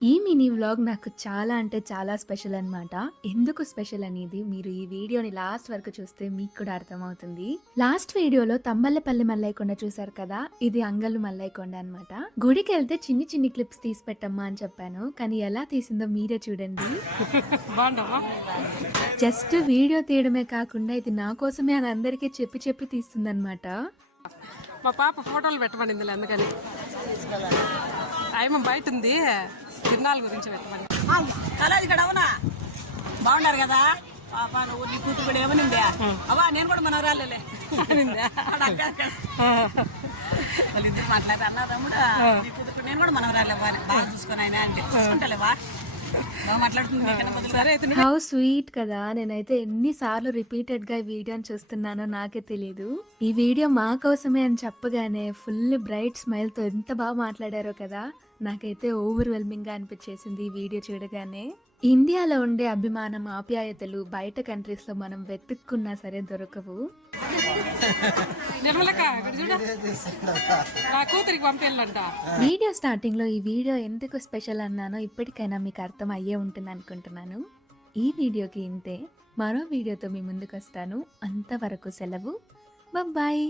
ఈ mini vlog నాకు చాలా అంటే చాలా స్పెషల్ అన్నమాట. ఎందుకు స్పెషల్ అనేది మీరు ఈ వీడియోని లాస్ట్ వరకు చూస్తే మీకు కూడా అర్థమవుతుంది. లాస్ట్ వీడియోలో తంబల్లపల్లి మల్లయ్య కొండ చూసారు కదా! ఇది అంగల్లు మల్లయ్య కొండ అన్నమాట. గుడికెళ్తే చిన్ని చిన్ని క్లిప్స్ తీసి పెట్టమ్మా అని చెప్పాను. కానీ ఎలా తీసిందో మీరే చూడండి. బాగుండవా? జస్ట్ వీడియో తీయడమే కాకుండా ఇది నా కోసమే అని అందరికీ చెప్పి చెప్పి తీస్తుందన్నమాట. మా పాప ఫోటోలు పెట్టమనిందిలే అందుకని. ఆయమ్మ బయట ఉంది, తిరునాళ్ళ గురించి పెట్టమని. అలా ఇక్కడ అవునా బాగున్నారు కదా పాప నువ్వు నీ కూతురు కూడా ఏమనిందే అవా నేను కూడా మనవరాలేలే అనిందే వాళ్ళిద్దరు మాట్లాడి అన్నా తమ్ముడు నీ కూతురు కూడా నేను కూడా మనవరాలే బాగా చూసుకొని ఆయన అంటే చూసుకుంటాలేవా బాగా మాట్లాడుతుంది నీకన్నా బదులు. సరే అయితే హౌ స్వీట్ కదా! నేనైతే ఎన్నిసార్లు రిపీటెడ్‌గా ఈ వీడియోని చూస్తున్నానో నాకే తెలీదు. ఈ వీడియో మా కోసమే అని చెప్పగానే ఫుల్ బ్రైట్ స్మైల్‌తో ఎంత బాగా మాట్లాడారో కదా! నాకైతే ఓవర్‌వెల్మింగ్‌గా అనిపించేసింది ఈ వీడియో చూడగానే. ఇండియాలో ఉండే అభిమానం, ఆప్యాయతలు బయట కంట్రీస్‌లో మనం వెతుక్కున్నా సరే దొరకవు. నిర్మలక్క ఇక్కడ చూడ, నా కూతురికి పంపేళ్ళంట. వీడియో స్టార్టింగ్‌లో ఈ వీడియో ఎందుకు స్పెషల్ అన్నానో ఇప్పటికైనా మీకు అర్థం అయ్యే ఉంటుంది అనుకుంటున్నాను. ఈ వీడియోకి ఇంతే. మరో వీడియోతో మీ ముందుకొస్తాను. అంతవరకు సెలవు. బాయ్.